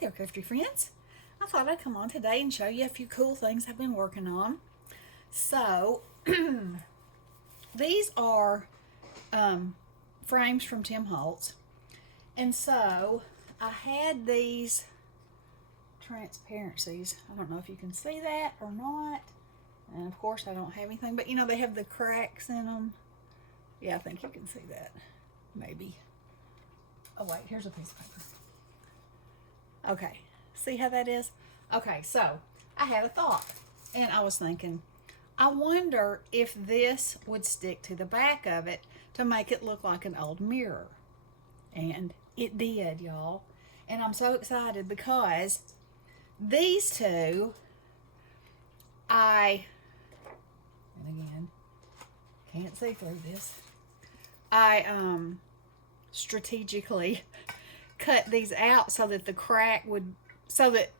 there, Crafty friends. I thought I'd come on today and show you a few cool things I've been working on. So, these are frames from Tim Holtz. And so, I had these transparencies. I don't know if you can see that or not. And of course, I don't have anything, but you know, they have the cracks in them. Yeah, I think you can see that. Maybe. Oh, wait, here's a piece of paper. Okay, see how that is? Okay, so I had a thought, and I was thinking, I wonder if this would stick to the back of it to make it look like an old mirror. And it did, y'all. And I'm so excited because these two, and again, can't see through this, I strategically cut these out so that so that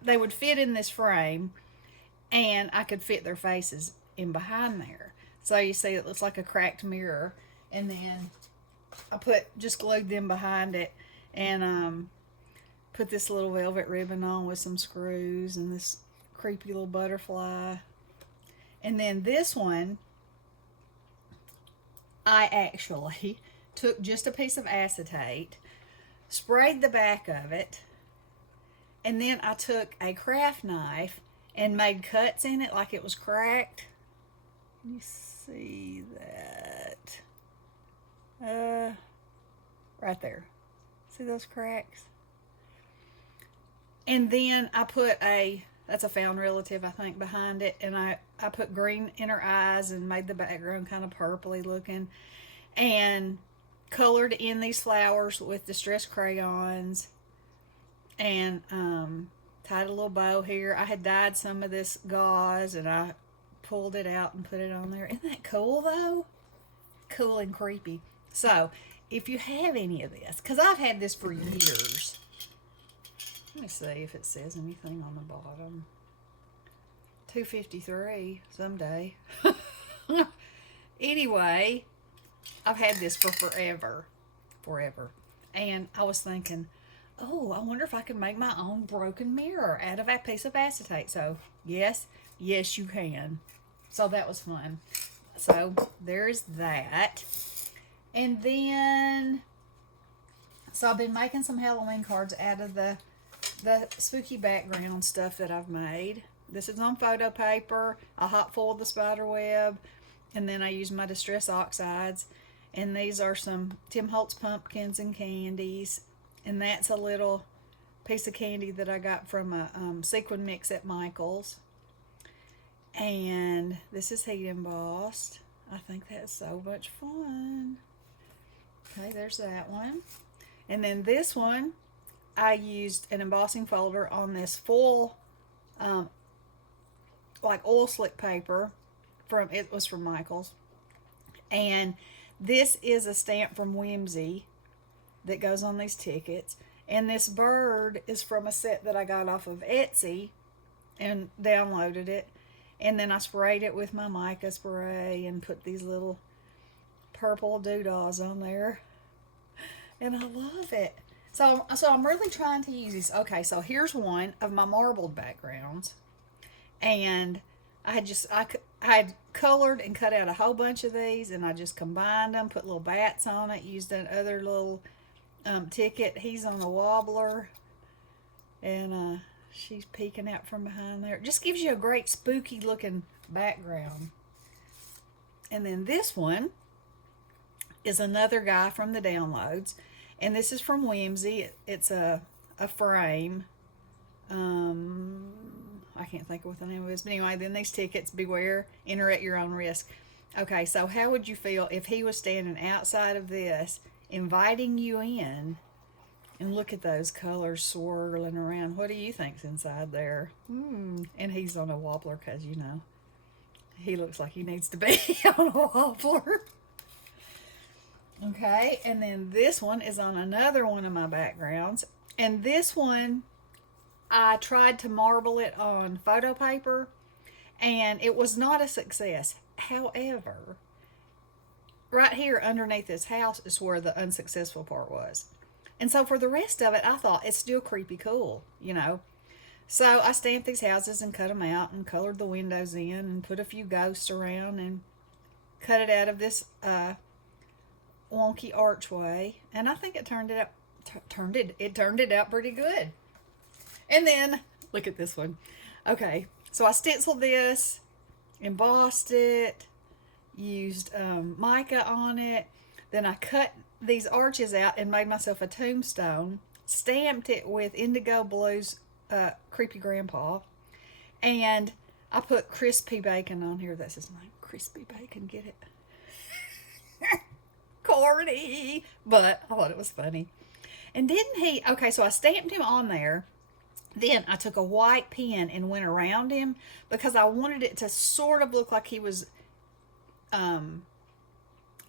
they would fit in this frame and I could fit their faces in behind there. So you see it looks like a cracked mirror, and then I just glued them behind it and put this little velvet ribbon on with some screws and this creepy little butterfly. And then this one, I actually took just a piece of acetate, sprayed the back of it, and then I took a craft knife and made cuts in it like it was cracked. You see that? Right there. See those cracks? And then I put that's a found relative, I think, behind it, and I put green in her eyes and made the background kind of purpley looking, and colored in these flowers with distress crayons, and tied a little bow here. I had dyed some of this gauze, and I pulled it out and put it on there. Isn't that cool, though? Cool and creepy. So, if you have any of this, because I've had this for years. Let me see if it says anything on the bottom. 253 someday. Anyway, I've had this for forever. And I was thinking, oh, I wonder if I can make my own broken mirror out of a piece of acetate. So, yes, you can. So that was fun. So, there's that. And then, so I've been making some Halloween cards out of the spooky background stuff that I've made. This is on photo paper. I hot foiled the spider web, and then I used my distress oxides. And these are some Tim Holtz pumpkins and candies. And that's a little piece of candy that I got from a sequin mix at Michael's. And this is heat embossed. I think that's so much fun. Okay, there's that one. And then this one, I used an embossing folder on this full, like oil slick paper. It was from Michael's. And this is a stamp from Whimsy that goes on these tickets. And this bird is from a set that I got off of Etsy and downloaded it. And then I sprayed it with my mica spray and put these little purple doodahs on there. And I love it. So I'm really trying to use these. Okay, so here's one of my marbled backgrounds. And I had colored and cut out a whole bunch of these, and I just combined them, put little bats on it, used another little ticket. He's on a wobbler, and she's peeking out from behind there. It just gives you a great spooky looking background. And then this one is another guy from the downloads, and this is from Whimsy. It's a frame. I can't think of what the name of it is, but anyway, then these tickets, beware, enter at your own risk. Okay, so how would you feel if he was standing outside of this, inviting you in, and look at those colors swirling around? What do you think's inside there? And he's on a wobbler because, you know, he looks like he needs to be on a wobbler. Okay, and then this one is on another one of my backgrounds. And this one, I tried to marble it on photo paper, and it was not a success. However, right here underneath this house is where the unsuccessful part was. And so for the rest of it, I thought it's still creepy cool, you know. So I stamped these houses and cut them out and colored the windows in and put a few ghosts around and cut it out of this wonky archway. And I think it turned it out turned it out pretty good. And then look at this one. Okay, so I stenciled this, embossed it, used mica on it. Then I cut these arches out and made myself a tombstone, stamped it with Indigo Blue's Creepy Grandpa, and I put Crispy Bacon on here. That's his name. Crispy Bacon, get it? Corny, but I thought it was funny. And didn't he? Okay, so I stamped him on there. Then I took a white pen and went around him because I wanted it to sort of look like he was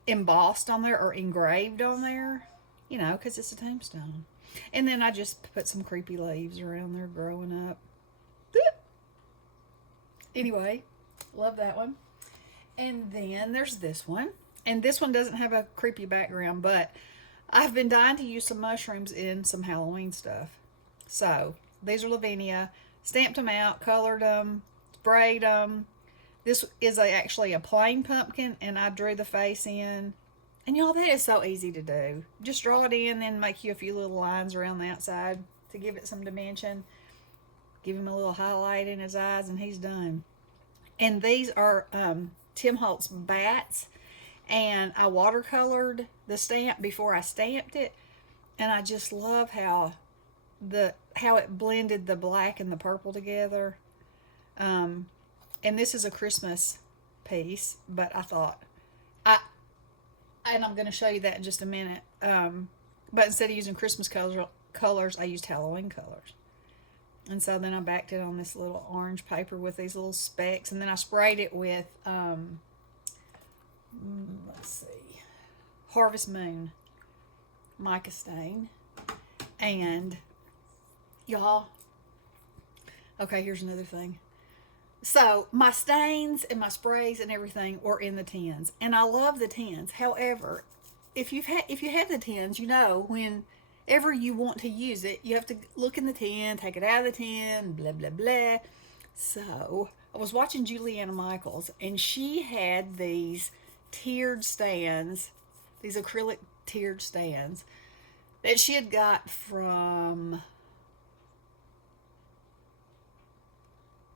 embossed on there or engraved on there, you know, because it's a tombstone. And then I just put some creepy leaves around there growing up. Anyway, love that one. And then there's this one. And this one doesn't have a creepy background, but I've been dying to use some mushrooms in some Halloween stuff. So these are Lavinia. Stamped them out, colored them, sprayed them. This is actually a plain pumpkin, and I drew the face in. And y'all, that is so easy to do. Just draw it in, then make you a few little lines around the outside to give it some dimension. Give him a little highlight in his eyes, and he's done. And these are Tim Holtz bats. And I watercolored the stamp before I stamped it. And I just love how it blended the black and the purple together. And this is a Christmas piece, but I thought, and I'm going to show you that in just a minute. But instead of using Christmas colors, I used Halloween colors. And so then I backed it on this little orange paper with these little specks, and then I sprayed it with, let's see, Harvest Moon mica stain. And y'all, okay, here's another thing. So my stains and my sprays and everything were in the tins, and I love the tins. However, if you have the tins, you know whenever you want to use it, you have to look in the tin, take it out of the tin, blah blah blah. So I was watching Juliana Michaels, and she had these tiered stands, these acrylic tiered stands that she had got from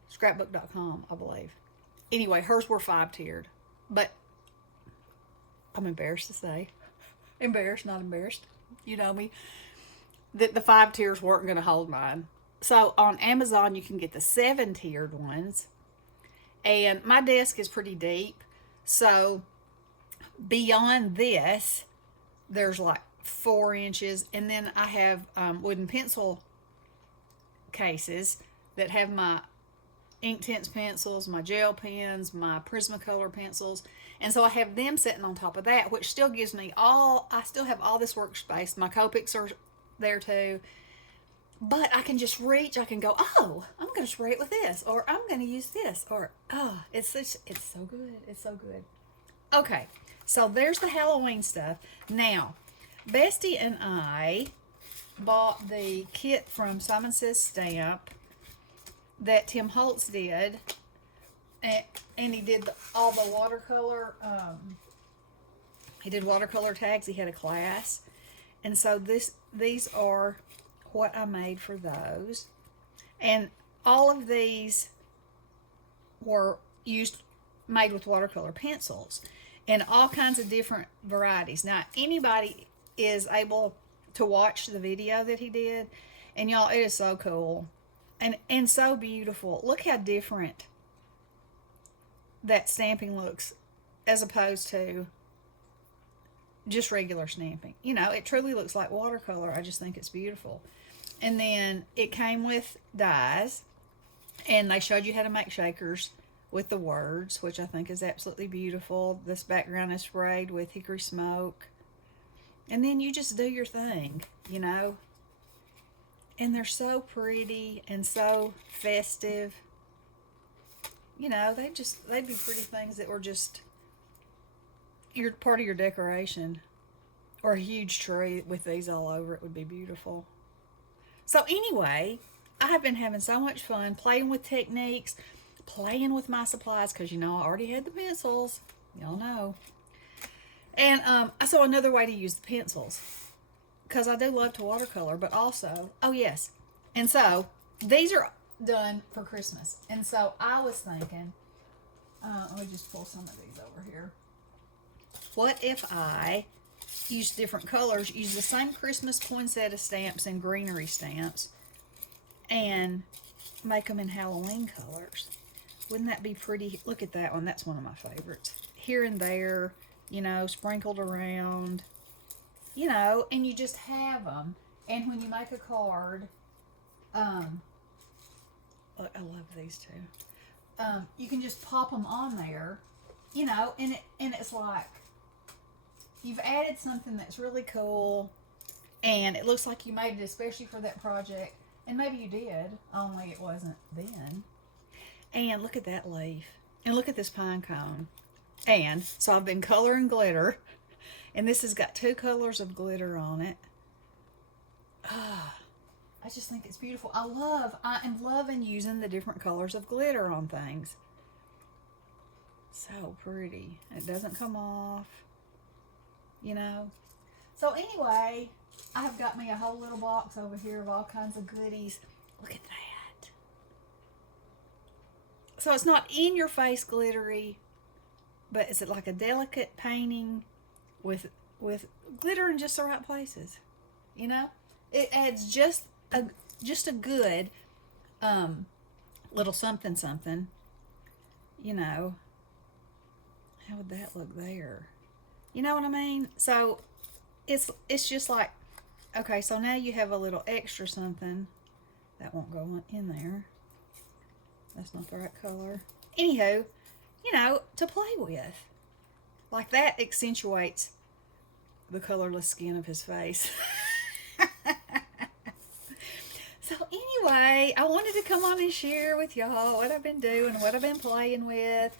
scrapbook.com, I believe. Anyway, hers were 5-tiered, but I'm embarrassed to say, embarrassed, not embarrassed, you know me, that the 5 tiers weren't going to hold mine. So on Amazon, you can get the 7-tiered ones, and my desk is pretty deep, so beyond this, there's like 4 inches, and then I have wooden pencil cases that have my Inktense pencils, my gel pens, my Prismacolor pencils, and so I have them sitting on top of that, which still gives me I still have all this workspace. My Copics are there too, but I can just reach, I can go, oh, I'm going to spray it with this, or I'm going to use this, or, oh, it's so good, it's so good. Okay, so there's the Halloween stuff. Now, Bestie and I bought the kit from Simon Says Stamp that Tim Holtz did, and he did all the watercolor, he did watercolor tags, he had a class, and so these are what I made for those, and all of these were made with watercolor pencils, and all kinds of different varieties. Now, anybody is able to watch the video that he did, and y'all, it is so cool. And so beautiful. Look how different that stamping looks as opposed to just regular stamping. You know, it truly looks like watercolor. I just think it's beautiful. And then it came with dies, and they showed you how to make shakers with the words, which I think is absolutely beautiful. This background is sprayed with hickory smoke. And then you just do your thing, you know. And they're so pretty and so festive. You know, they'd be pretty things that were just part of your decoration or a huge tree with these all over it would be beautiful. So anyway, I have been having so much fun playing with techniques, playing with my supplies, because you know I already had the pencils. Y'all know. And I saw another way to use the pencils, because I do love to watercolor, but also, oh yes, and so these are done for Christmas. And so I was thinking, let me just pull some of these over here. What if I use different colors, use the same Christmas poinsettia stamps and greenery stamps, and make them in Halloween colors? Wouldn't that be pretty? Look at that one. That's one of my favorites. Here and there, you know, sprinkled around, you know, and you just have them. And when you make a card, look, I love these two. You can just pop them on there, you know, and it's like you've added something that's really cool, and it looks like you made it especially for that project. And maybe you did, only it wasn't then. And look at that leaf. And look at this pine cone. And so I've been coloring glitter. And this has got 2 colors of glitter on it. I just think it's beautiful. I am loving using the different colors of glitter on things. So pretty. It doesn't come off, you know. So anyway, I have got me a whole little box over here of all kinds of goodies. Look at that. So it's not in your face glittery, but it's like a delicate painting with glitter in just the right places. You know, it adds just a good little something something. You know, how would that look there? You know what I mean? So it's just like, okay, so now you have a little extra something that won't go in there. That's not the right color. Anywho, you know, to play with. Like that accentuates the colorless skin of his face. So anyway, I wanted to come on and share with y'all what I've been doing, what I've been playing with.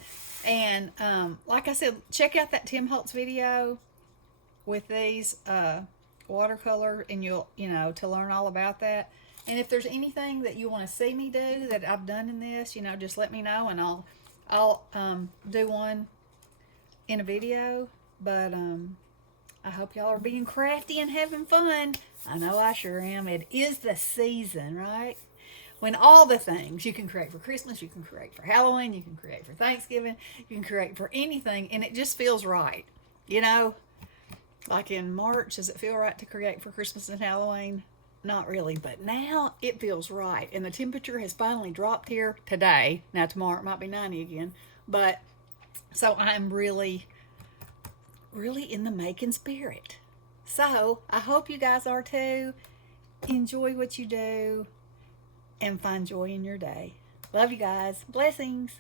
And like I said, check out that Tim Holtz video with these watercolor, and you'll, you know, to learn all about that. And if there's anything that you want to see me do that I've done in this, you know, just let me know, and I'll do one in a video. But I hope y'all are being crafty and having fun. I know I sure am. It is the season, right? When all the things you can create for Christmas, you can create for Halloween, you can create for Thanksgiving, you can create for anything, and it just feels right. You know, like in March, does it feel right to create for Christmas and Halloween? Not really, but now it feels right. And the temperature has finally dropped here today. Now tomorrow it might be 90 again. But so I'm really, really in the making spirit. So I hope you guys are too. Enjoy what you do and find joy in your day. Love you guys. Blessings.